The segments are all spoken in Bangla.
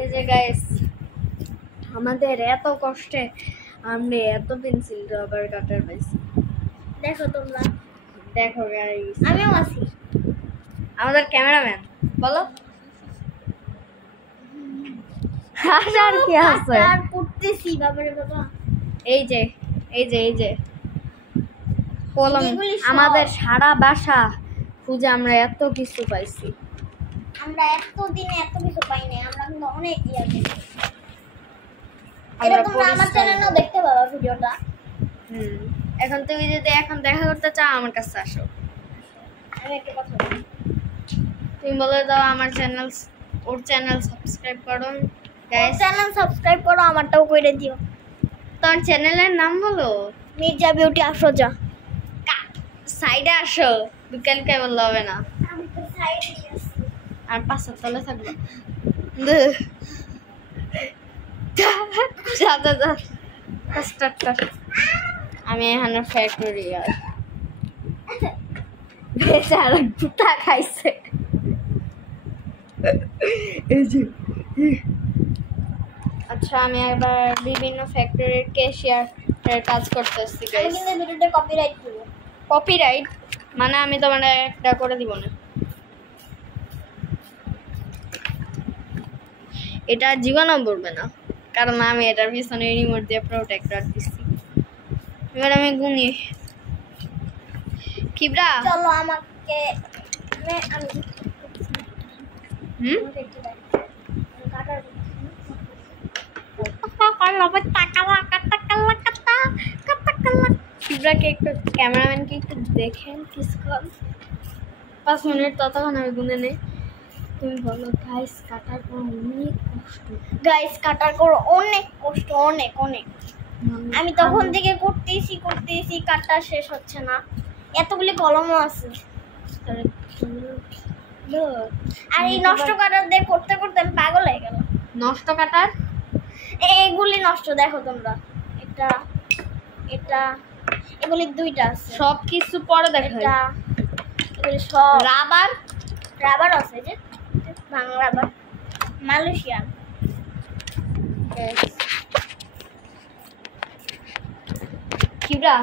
এই যে গাইস আমাদের এত কষ্টে আমরা এত পেন্সিল রাবার কাটার পাইছি। দেখো তোমরা, দেখো গাইস, আমিও আছি। আমাদের ক্যামেরাম্যান বলো আর কি আছে? আর করতেছি বাবারে বাবা। এই যে কলম, এগুলি সব। আমাদের সারা বাসা খুঁজে আমরা এত কিছু পাইছি। আমরা এতদিনে এত কিছু পাই নাই, আমরা কিন্তু অনেক ইয়া পেয়েছি। আমরা এটা তোমরা আমার পরিশ্রম চ্যানেলেও দেখতে পাবা ভিডিওটা। এখন তুমি যদি এখন দেখা করতে চাও আমার কাছে আসো। আমি একটা কথা বলি, তুমি বলে দাও আমার চ্যানেল, ওর চ্যানেল সাবস্ক্রাইব করো গাইস। চ্যানেল সাবস্ক্রাইব করো, আমারটাও করে দিও। তোমার চ্যানেলের নাম বলো। মির্জা বিউটি আফরোজা। সাইডে আসো, বিকালকে বললে হবে না। আমি তো সাইডে আছি। আর পাঁচের তলে থাকবে। আমি এখানে ফ্যাক্টরি আর বেচারা জুতা খাইছে। আচ্ছা আমি একবার বিভিন্ন ফ্যাক্টরির ক্যাশিয়ারের কাজ করতেছি আমি গাইস। কিন্তু ভিডিওটা কপিরাইট করব। কপিরাইট মানে আমি তো মানে একটা করে দিব না, এটা জীবনও বলবে না, কারণ আমি এটার পিছনে রিমোট দিয়ে প্রোটেক্টর দিচ্ছি। এবার আমি গুনি কিবরা। চলো আমাকে আমি কাটার কিবরাকে একটু, ক্যামেরাম্যানকে একটু দেখেন কিছুক্ষণ, 5 মিনিট, ততক্ষণ আমি গুনে নেই। তুমি বলো গাইস কাটার পর অনেক কষ্ট। গাইস কাটার করো অনেক কষ্ট, অনেক অনেক। আমি তখন থেকে করতেছি কাটা শেষ হচ্ছে না। এতগুলি কলমও আছে। আর এই নষ্ট কাটার দিয়ে করতে করতে আমি পাগল হয়ে গেল। নষ্ট কাটার এইগুলি নষ্ট, দেখো তোমরা, এটা এটা এগুলি দুইটা আছে। সব কিছু পরে দেখা। এটা এগুলি সব রাবার রাবার আছে, যে বাংলা রাবার, মালয়েশিয়ান। কিবরা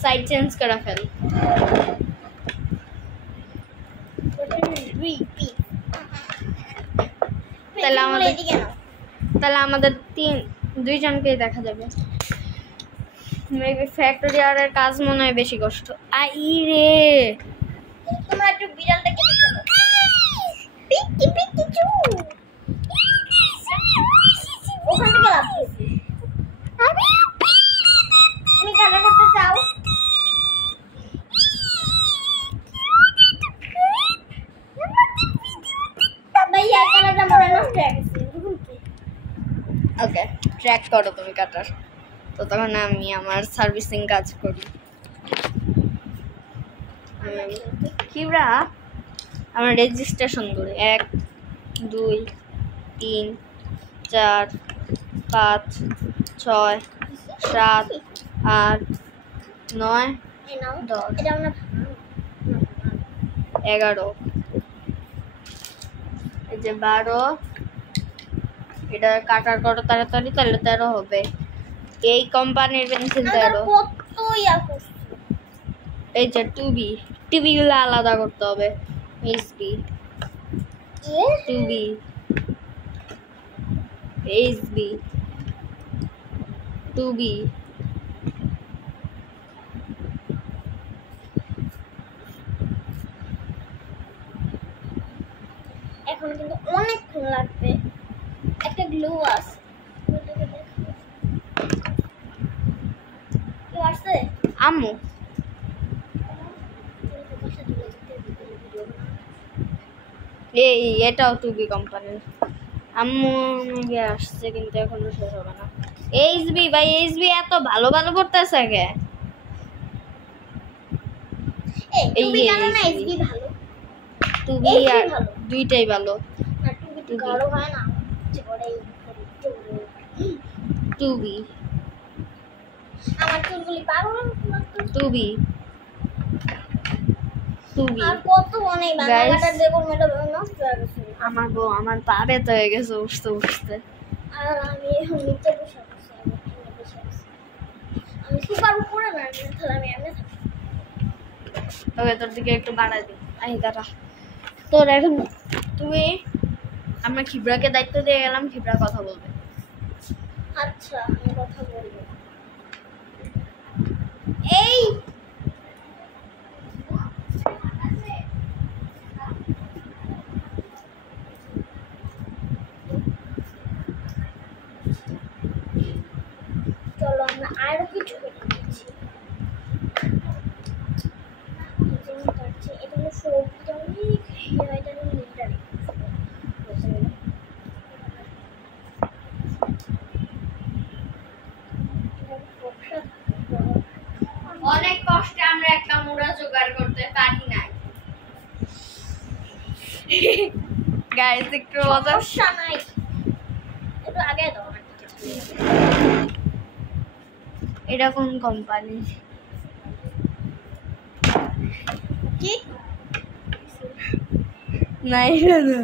সাইড চেঞ্জ করা ফেল। তাহলে আমাদের দুইজনকেই দেখা যাবে। মেবি ফ্যাক্টরি আরের কাজ মনে হয় বেশি কষ্ট। আই রে তোমরা একটু বিড়ালটাকে দেখো। পিকি পিকি চু, ওখান থেকে লাফতেছি। তুমি কাটা করতে চাও? ভাইয়া কাটাটা মনে নষ্ট হয়ে গেছে। ওকে ট্র্যাক করো তুমি কাটার, তো তখন আমি আমার সার্ভিসিং কাজ করি। কিবরা আমার রেজিস্ট্রেশন করি 1 2 3 4 5 6 7 8 9 এই নাও, 10 এটা আমরা 11, এই যে 12, এটা কাটার করো তাড়াতাড়ি, তাহলে 13 হবে। এই কোম্পানির পেন্সিল 13। কত ইয়া করছে। এই যে টিভি গুলো আলাদা করতে হবে। H B TV H B two B. এখন কিন্তু অনেকক্ষণ লাগবে। একটা গ্লু আছে, গ্লু আছে আম্মু এটাও টুবি কোম্পানির। আম্মু মেবি আসছে কিন্তু এখনো শেষ হবে না। এইচবি ভাই, এইচবি এত ভালো ভালো করতেছে কে? এই টুবি জানো না, এসবি ভালো। টুবি আর দুইটাই ভালো। না টুবি গাঢ় হয় না, টুবি আমার চুলগুলি পাগল টুবি তুমি আর কত অনেক Guys, বাংলাটার দেখুন মেটা নষ্ট হয়ে গেছে আমার বউ আমার পা ব্যথা হয়ে গেছে উঠতে উঠতে। আর আমি এখন নিচে বসে আছি আমি সুপার উপরে না তাহলে আমি এমনি থাকি ওকে তোর দিকে একটু বাড়াই দিই। আই দাঁড়া তোর এখন তুই আমরা খিবরাকে দায়িত্ব দিয়ে গেলাম, খিবরা কথা বলবে। আচ্ছা আমি কথা বলবো এই চলো আমরা আরো কিছু করছি এটা হলো সবজি অনেক এটা হলো লিটারি অনেক কষ্টে আমরা একটা মুড়া জোগাড় করতে পারি নাই। গাইস একটু মজা সমস্যা নাই একটু আগে দাও এটা কোন কোম্পানি? কি না এটা না,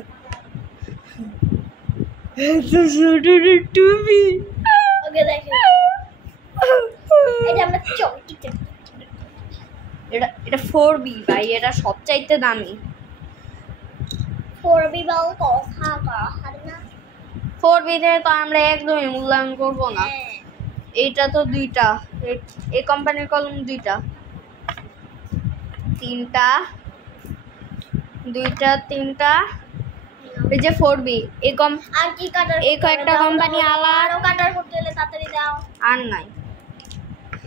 এত ছোট টুপি। ওকে দেখো এটা আমরা চৌকি এটা 4B ভাই, এটা সবচাইতে দামি। 4B বল কথা হয় না 4B তে তো আমরা একদমই মূল্যায়ন করব না। এইটা তো দুইটা, এই কোম্পানির কলম দুইটা, তিনটা, এই যে 4B এই আর কি কাটার এই কয়েকটা কোম্পানি আরো কাটার করতে হলে তাড়াতাড়ি দাও আর নাই।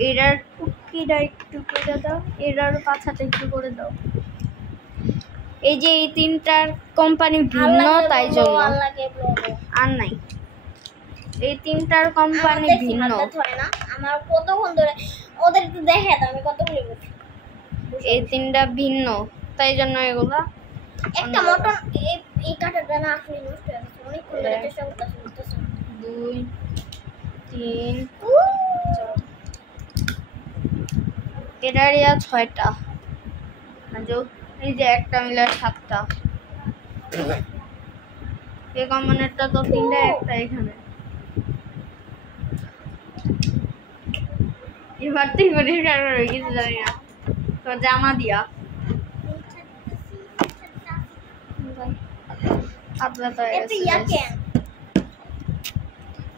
এটার টুকিটা একটু করে দাও, এটার পাছাটা একটু করে দাও। এই যে এই তিনটার কোম্পানি ভিন্ন তাই জন্য আর নাই। এই তিনটার কোম্পানি ভিন্ন। আমার কতক্ষণ ধরে ওদের একটু দেখে দাও আমি কতগুলি বলছি। এই তিনটা ভিন্ন তাই জন্য এগুলা একটা মটন এই কাটাটা না আসলে নষ্ট হয়ে গেছে অনেকক্ষণ ধরে চেষ্টা করতেছি 2 3 এটার ইয়া 6টা, এই যে একটা মিলে 7টা। এই কম্পোনেন্টটা তো 3টা, একটা এখানে। এবার তুই পরিষ্কার করে কিছু জানি না তোর জামা দিয়া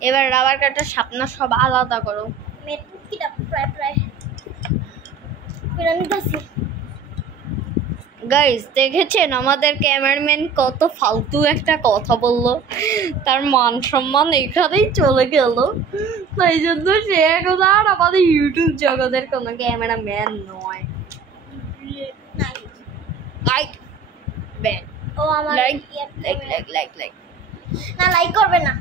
এবার রাবার কাটার সাপনা সব আলাদা করো। গাইস দেখেছেন আমাদের ক্যামেরাম্যান কত ফালতু একটা কথা বললো, তার মান সম্মান এখানেই চলে গেল। তাই জন্য সে এখন আর আমাদের ইউটিউব জগতের কোনো ক্যামেরাম্যান নয়। লাইক ব্যান ও আমার লাইক লাইক লাইক লাইক না লাইক করবে না,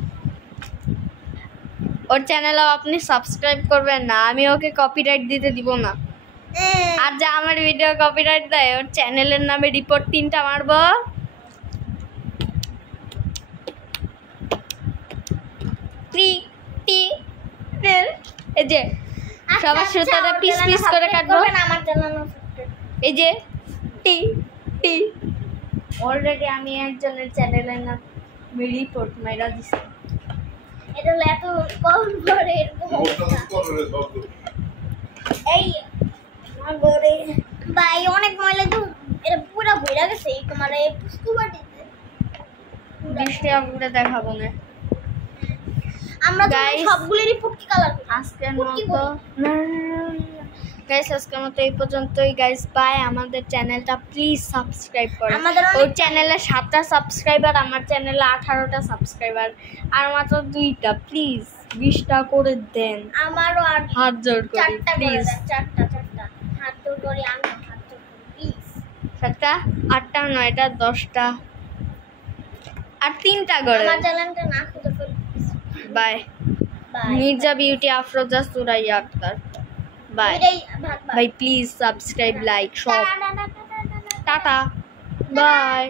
ওর চ্যানেলও আপনি সাবস্ক্রাইব করবেন না, আমি ওকে কপিরাইট দিতে দিব না। আর যা আমার ভিডিও কপিরাইট দেয় ওর চ্যানেলের নামে রিপোর্ট 3টা মারবো। এই যে সবার সুতাটা পিস পিস করে কাটবো। আমার চ্যানেল এই যে টি টি অলরেডি আমি একজনের চ্যানেলের নাম রিপোর্ট মাইরা দিছি। এটা হলো এত কম করে এরকম এই আমার ঘরে ভাই অনেক ময়লা তো এটা পুরো ভরে গেছে তোমার এই পুষ্কুবাটিতে বৃষ্টি আপুরে দেখাবো না। আমরা তো সবগুলোরই পুটকি কালার আজকের মতো গাইস আজকের মতো এই পর্যন্তই গাইস। বাই। আমাদের চ্যানেলটা প্লিজ সাবস্ক্রাইব করুন। ওর চ্যানেলে 7টা সাবস্ক্রাইবার, আমার চ্যানেলে 18টা সাবস্ক্রাইবার, আর মাত্র 2টা। প্লিজ 20টা করে দেন। আমারও আর হাত জোড় করি প্লিজ। 4টা হাত জোড় করি, আমি হাত জোড় করি প্লিজ। 7টা 8টা 9টা 10টা আর 3টা করে। আমার চ্যানেলটা না খুঁজে ফেল। Bye. Mirza beauty Afroza Suraiya Akter. Bye bye. Please subscribe like সব। Tata by.